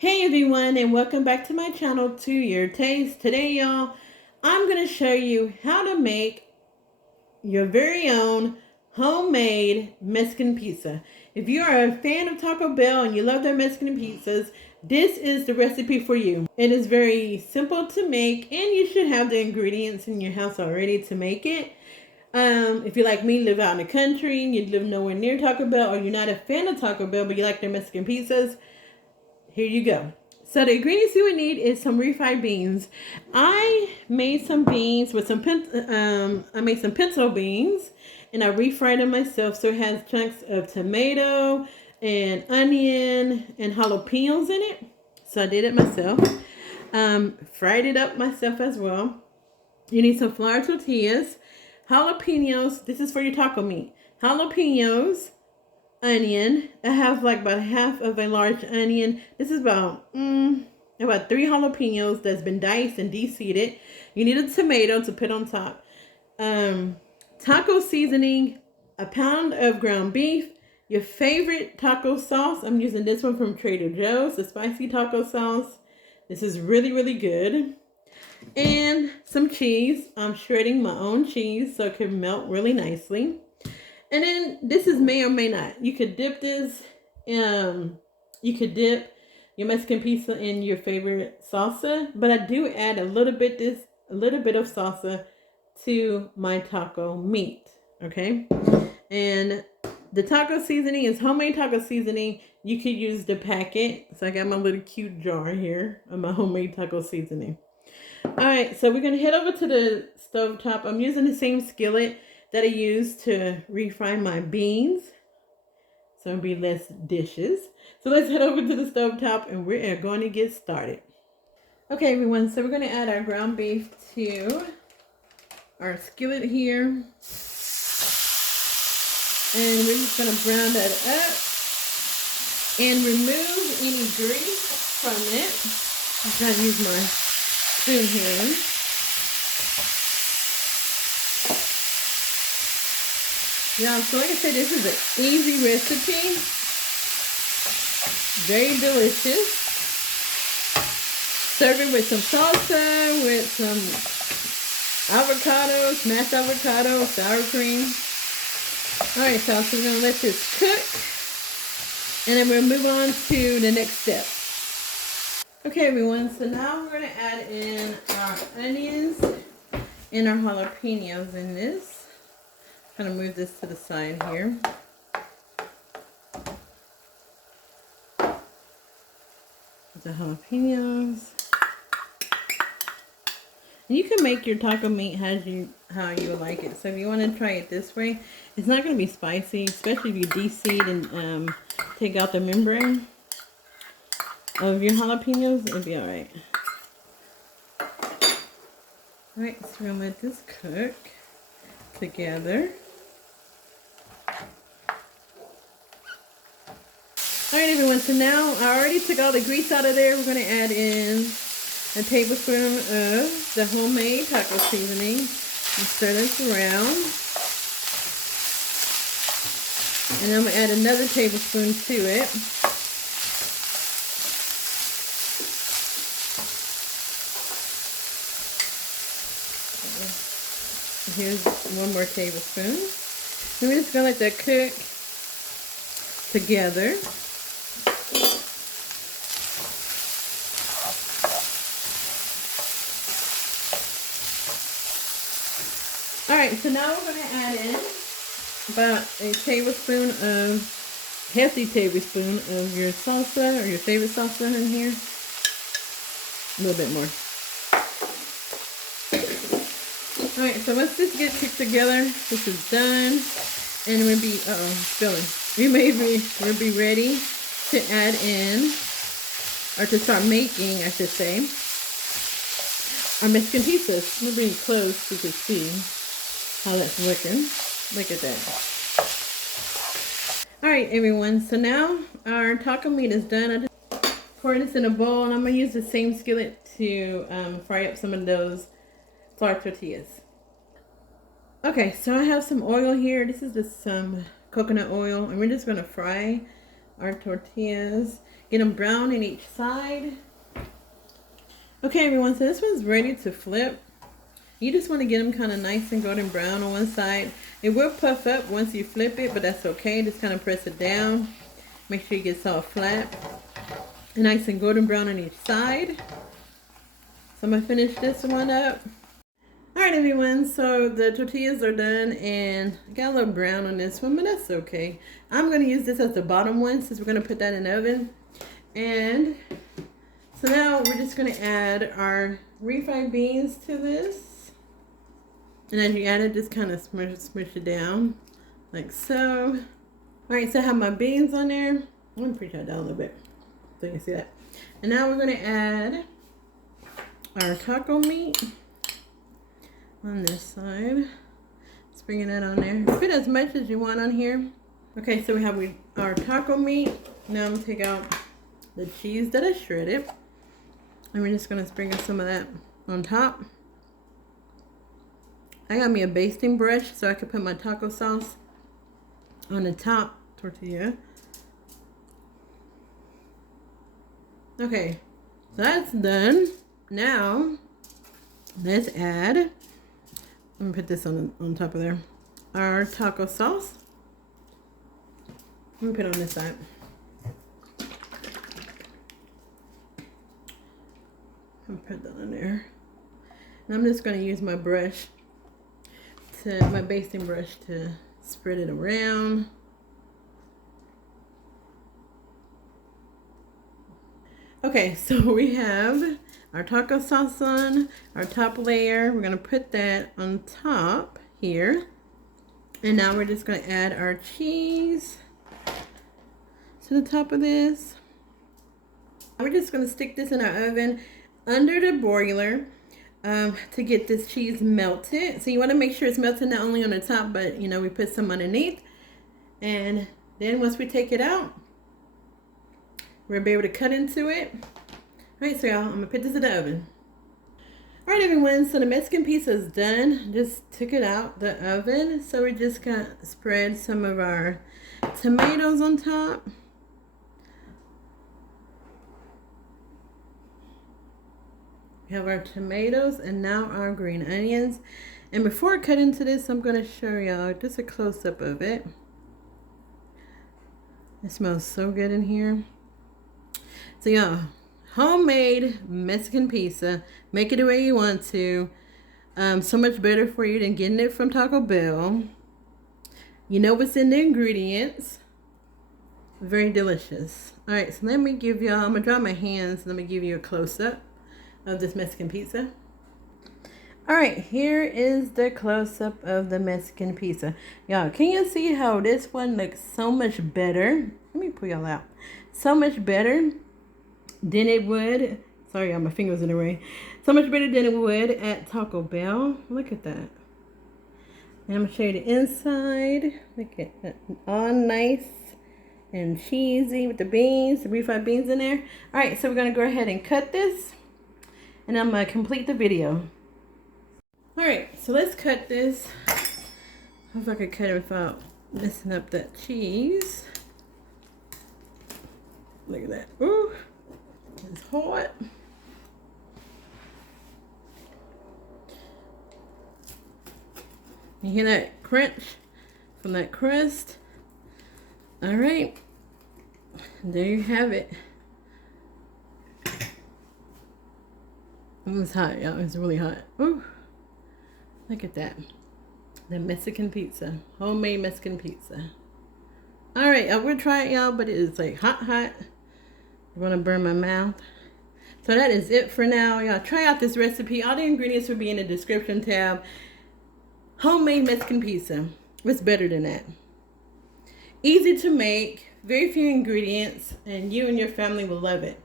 Hey everyone, and welcome back to my channel, To Your Taste. Today, y'all, I'm going to show you how to make your very own homemade Mexican pizza. If you are a fan of Taco Bell and you love their Mexican pizzas, this is the recipe for you. It is very simple to make, and you should have the ingredients in your house already to make it. If you like me, live out in the country, you live nowhere near Taco Bell, or you're not a fan of Taco Bell, but you like their Mexican pizzas, here you go. So the ingredients you would need is some refried beans. I made some beans with some pinto beans, and I refried them myself. So it has chunks of tomato and onion and jalapeños in it. So I did it myself. Fried it up myself as well. You need some flour tortillas, jalapeños. This is for your taco meat. Jalapeños, onion. I have like about half of a large onion. This is about 3 jalapenos that's been diced and de-seeded. You need a tomato to put on top. Taco seasoning, a pound of ground beef, your favorite taco sauce. I'm using this one from Trader Joe's, the spicy taco sauce. This is really, really good. And some cheese. I'm shredding my own cheese so it can melt really nicely. And then this is may or may not. You could dip this, you could dip your Mexican pizza in your favorite salsa, but I do add a little bit of salsa to my taco meat, okay? And the taco seasoning is homemade taco seasoning. You could use the packet. So I got my little cute jar here of my homemade taco seasoning. All right, so we're gonna head over to the stove top. I'm using the same skillet that I use to refry my beans, so it'll be less dishes. So let's head over to the stove top and we are going to get started. Okay everyone, so we're going to add our ground beef to our skillet here, and we're just going to brown that up and remove any grease from it. I'm trying to use my spoon here. Yeah, so like I said, this is an easy recipe. Very delicious. Serve it with some salsa, with some avocado, smashed avocado, sour cream. Alright, so we're going to let this cook. And then we'll move on to the next step. Okay everyone, so now we're going to add in our onions and our jalapenos in this. Kind of move this to the side here. The jalapenos. And you can make your taco meat how you like it. So if you want to try it this way, it's not going to be spicy, especially if you de-seed and take out the membrane of your jalapenos. It'll be alright. Alright, so we're going to let this cook together. Alright everyone, so now I already took all the grease out of there. We're going to add in a tablespoon of the homemade taco seasoning and stir this around. And I'm going to add another tablespoon to it. Here's one more tablespoon. And we're just going to let that cook together. Alright, so now we're going to add in about a hefty tablespoon of your salsa, or your favorite salsa in here. A little bit more. Alright, so once this gets cooked together, this is done, and we'll be, spilling. We'll be ready to add in, or to start making, I should say, our Mexican pizzas. Let me bring it close so you can see how that's looking. Look at that. Alright everyone, so now our taco meat is done. I just pour this in a bowl, and I'm going to use the same skillet to fry up some of those flour tortillas. Okay, so I have some oil here. This is just some coconut oil, and we're just going to fry our tortillas. Get them brown in each side. Okay, everyone, so this one's ready to flip. You just want to get them kind of nice and golden brown on one side. It will puff up once you flip it, but that's okay. Just kind of press it down. Make sure it gets all flat. Nice and golden brown on each side. So I'm going to finish this one up. Alright, everyone, so the tortillas are done and I got a little brown on this one, but that's okay. I'm going to use this as the bottom one since we're going to put that in the oven. And so now we're just going to add our refried beans to this. And as you add it, just kind of smush it down like so. Alright, so I have my beans on there. I'm going to push that down a little bit so you can see that. And now we're going to add our taco meat on this side. Just bringing that on there. Put as much as you want on here. Okay, so we have our taco meat. Now I'm going to take out the cheese that I shredded. And we're just going to sprinkle some of that on top. I got me a basting brush so I can put my taco sauce on the top tortilla. Okay, so that's done. Now, let's add, I'm going to put this on top of there, our taco sauce. I'm going to put it on this side. I'm going to put that on there. And I'm just going to use my brush, my basting brush to spread it around. Okay, so we have our taco sauce on our top layer. We're going to put that on top here. And now we're just going to add our cheese to the top of this. We're just going to stick this in our oven under the broiler to get this cheese melted. So you want to make sure it's melted not only on the top, but you know, we put some underneath. And then once we take it out, we'll be able to cut into it. Alright, so y'all, I'm going to put this in the oven. Alright, everyone, so the Mexican pizza is done. Just took it out the oven. So we're just going to spread some of our tomatoes on top. We have our tomatoes and now our green onions. And before I cut into this, I'm going to show y'all just a close-up of it. It smells so good in here. So y'all, homemade Mexican pizza. Make it the way you want to. So much better for you than getting it from Taco Bell. You know what's in the ingredients. Very delicious. Alright, so let me give y'all, I'm going to dry my hands. Let me give you a close-up of this Mexican pizza. Alright, here is the close-up of the Mexican pizza. Y'all, can you see how this one looks so much better? Let me pull y'all out. So much better than it would. Sorry, y'all, my fingers in the way. So much better than it would at Taco Bell. Look at that. And I'm going to show you the inside. Look at that. All nice and cheesy with the beans, the refried beans in there. Alright, so we're going to go ahead and cut this. And I'm going to complete the video. Alright, so let's cut this. Hope I could cut it without messing up that cheese. Look at that. Ooh, it's hot. You hear that crunch from that crust? Alright, there you have it. It's hot, y'all. It's really hot. Ooh. Look at that. The Mexican pizza. Homemade Mexican pizza. Alright, I will try it, y'all, but it is like hot. I'm going to burn my mouth. So that is it for now. Y'all try out this recipe. All the ingredients will be in the description tab. Homemade Mexican pizza. What's better than that? Easy to make. Very few ingredients. And you and your family will love it.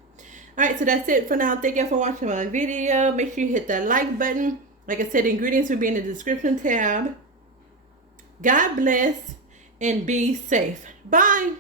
Alright, so that's it for now. Thank you for watching my video. Make sure you hit that like button. Like I said, the ingredients will be in the description tab. God bless and be safe. Bye.